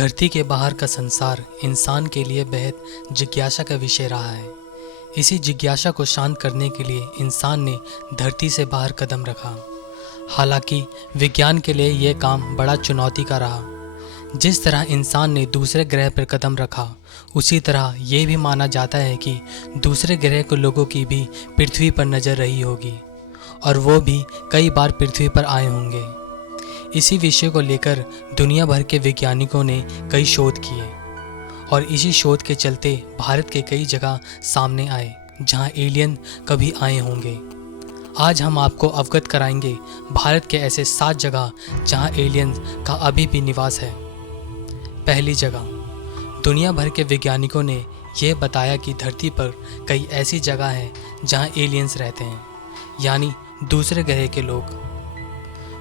धरती के बाहर का संसार इंसान के लिए बेहद जिज्ञासा का विषय रहा है। इसी जिज्ञासा को शांत करने के लिए इंसान ने धरती से बाहर कदम रखा। हालांकि विज्ञान के लिए यह काम बड़ा चुनौती का रहा। जिस तरह इंसान ने दूसरे ग्रह पर कदम रखा, उसी तरह ये भी माना जाता है कि दूसरे ग्रह के लोगों की भी पृथ्वी पर नज़र रही होगी और वो भी कई बार पृथ्वी पर आए होंगे। इसी विषय को लेकर दुनिया भर के वैज्ञानिकों ने कई शोध किए और इसी शोध के चलते भारत के कई जगह सामने आए जहां एलियन कभी आए होंगे। आज हम आपको अवगत कराएंगे भारत के ऐसे 7 जगह जहां एलियन का अभी भी निवास है। पहली जगह, दुनिया भर के वैज्ञानिकों ने यह बताया कि धरती पर कई ऐसी जगह हैं जहां एलियंस रहते हैं, यानी दूसरे ग्रह के लोग।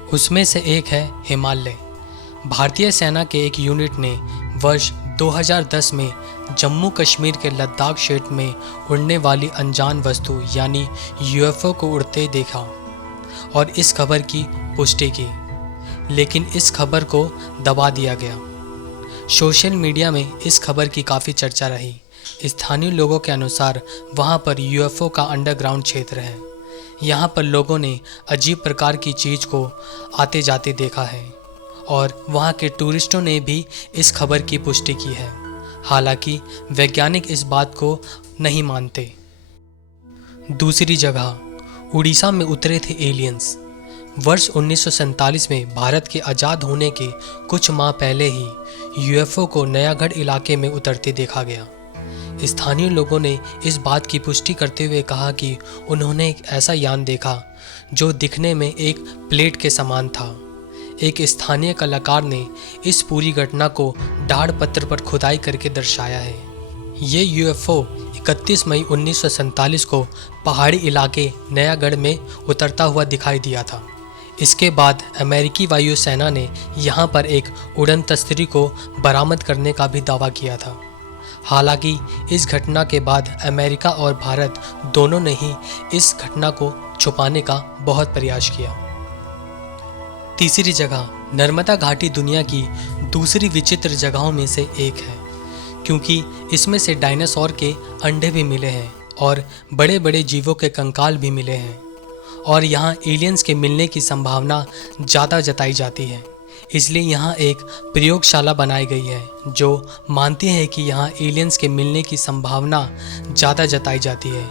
उसमें से एक है हिमालय। भारतीय सेना के एक यूनिट ने वर्ष 2010 में जम्मू कश्मीर के लद्दाख क्षेत्र में उड़ने वाली अनजान वस्तु यानी यूएफओ को उड़ते देखा और इस खबर की पुष्टि की, लेकिन इस खबर को दबा दिया गया। सोशल मीडिया में इस खबर की काफ़ी चर्चा रही। स्थानीय लोगों के अनुसार वहां पर यूएफओ का अंडरग्राउंड क्षेत्र है। यहाँ पर लोगों ने अजीब प्रकार की चीज़ को आते जाते देखा है और वहाँ के टूरिस्टों ने भी इस खबर की पुष्टि की है। हालांकि वैज्ञानिक इस बात को नहीं मानते। दूसरी जगह, उड़ीसा में उतरे थे एलियंस। वर्ष 1947 में भारत के आज़ाद होने के कुछ माह पहले ही यूएफओ को नयागढ़ इलाके में उतरते देखा गया। स्थानीय लोगों ने इस बात की पुष्टि करते हुए कहा कि उन्होंने एक ऐसा यान देखा जो दिखने में एक प्लेट के समान था। एक स्थानीय कलाकार ने इस पूरी घटना को डाढ़ पत्थर पर खुदाई करके दर्शाया है। ये यूएफओ 31 मई 1947 को पहाड़ी इलाके नयागढ़ में उतरता हुआ दिखाई दिया था। इसके बाद अमेरिकी वायुसेना ने यहाँ पर एक उड़न तस्तरी को बरामद करने का भी दावा किया था। हालांकि इस घटना के बाद अमेरिका और भारत दोनों ने ही इस घटना को छुपाने का बहुत प्रयास किया। तीसरी जगह, नर्मदा घाटी दुनिया की दूसरी विचित्र जगहों में से एक है, क्योंकि इसमें से डायनासोर के अंडे भी मिले हैं और बड़े बड़े जीवों के कंकाल भी मिले हैं और यहाँ एलियंस के मिलने की संभावना ज़्यादा जताई जाती है। इसलिए यहाँ एक प्रयोगशाला बनाई गई है जो मानती है कि यहाँ एलियंस के मिलने की संभावना ज़्यादा जताई जाती है।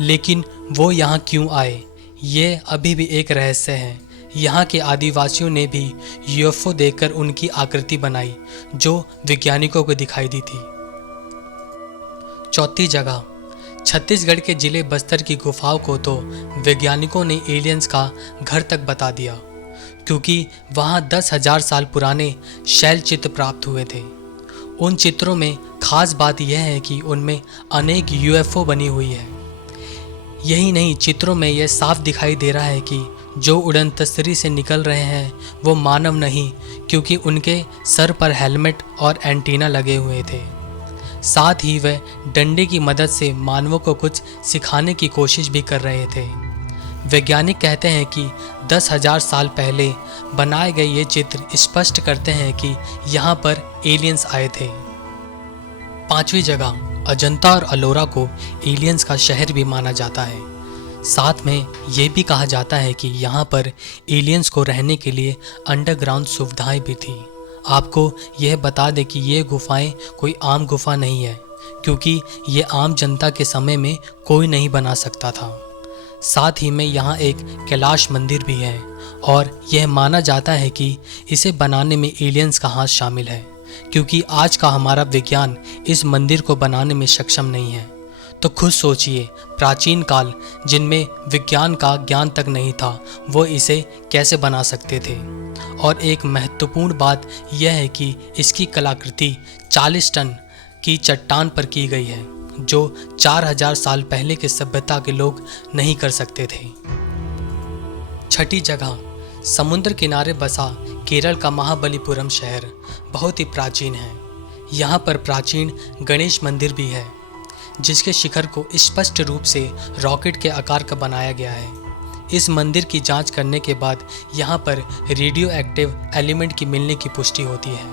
लेकिन वो यहाँ क्यों आए, ये अभी भी एक रहस्य है। यहाँ के आदिवासियों ने भी यूएफओ देखकर उनकी आकृति बनाई जो वैज्ञानिकों को दिखाई दी थी। चौथी जगह, छत्तीसगढ़ के जिले बस्तर की गुफाओं को तो वैज्ञानिकों ने एलियंस का घर तक बता दिया, क्योंकि वहाँ 10,000 साल पुराने शैल चित्र प्राप्त हुए थे। उन चित्रों में खास बात यह है कि उनमें अनेक यूएफओ बनी हुई है। यही नहीं, चित्रों में यह साफ दिखाई दे रहा है कि जो उड़न तस्तरी से निकल रहे हैं वो मानव नहीं, क्योंकि उनके सर पर हेलमेट और एंटीना लगे हुए थे। साथ ही वह डंडे की मदद से मानवों को कुछ सिखाने की कोशिश भी कर रहे थे। वैज्ञानिक कहते हैं कि 10,000 साल पहले बनाए गए ये चित्र स्पष्ट करते हैं कि यहाँ पर एलियंस आए थे। पांचवी जगह, अजंता और अलोरा को एलियंस का शहर भी माना जाता है। साथ में ये भी कहा जाता है कि यहाँ पर एलियंस को रहने के लिए अंडरग्राउंड सुविधाएं भी थी। आपको यह बता दें कि ये गुफाएं कोई आम गुफा नहीं है, क्योंकि ये आम जनता के समय में कोई नहीं बना सकता था। साथ ही में यहाँ एक कैलाश मंदिर भी है और यह माना जाता है कि इसे बनाने में एलियंस का हाथ शामिल है, क्योंकि आज का हमारा विज्ञान इस मंदिर को बनाने में सक्षम नहीं है। तो खुद सोचिए, प्राचीन काल जिनमें विज्ञान का ज्ञान तक नहीं था, वो इसे कैसे बना सकते थे। और एक महत्वपूर्ण बात यह है कि इसकी कलाकृति 40 टन की चट्टान पर की गई है, जो 4000 साल पहले के सभ्यता के लोग नहीं कर सकते थे। छठी जगह, समुद्र किनारे बसा केरल का महाबलीपुरम शहर बहुत ही प्राचीन है। यहाँ पर प्राचीन गणेश मंदिर भी है, जिसके शिखर को स्पष्ट रूप से रॉकेट के आकार का बनाया गया है। इस मंदिर की जांच करने के बाद यहाँ पर रेडियो एक्टिव एलिमेंट की मिलने की पुष्टि होती है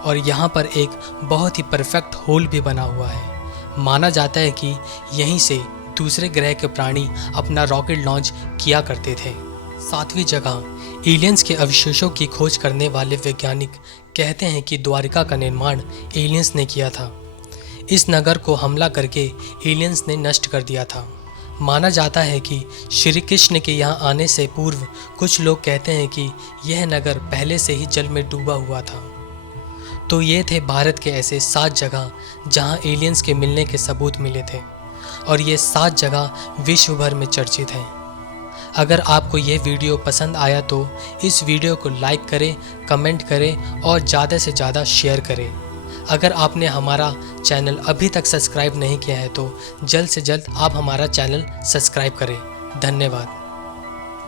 और यहाँ पर एक बहुत ही परफेक्ट होल भी बना हुआ है। माना जाता है कि यहीं से दूसरे ग्रह के प्राणी अपना रॉकेट लॉन्च किया करते थे। 7वीं जगह, एलियंस के अवशेषों की खोज करने वाले वैज्ञानिक कहते हैं कि द्वारिका का निर्माण एलियंस ने किया था। इस नगर को हमला करके एलियंस ने नष्ट कर दिया था। माना जाता है कि श्री कृष्ण के यहाँ आने से पूर्व कुछ लोग कहते हैं कि यह नगर पहले से ही जल में डूबा हुआ था। तो ये थे भारत के ऐसे 7 जगह जहाँ एलियंस के मिलने के सबूत मिले थे, और ये 7 जगह विश्व भर में चर्चित हैं। अगर आपको ये वीडियो पसंद आया तो इस वीडियो को लाइक करें, कमेंट करें और ज़्यादा से ज़्यादा शेयर करें। अगर आपने हमारा चैनल अभी तक सब्सक्राइब नहीं किया है तो जल्द से जल्द आप हमारा चैनल सब्सक्राइब करें। धन्यवाद।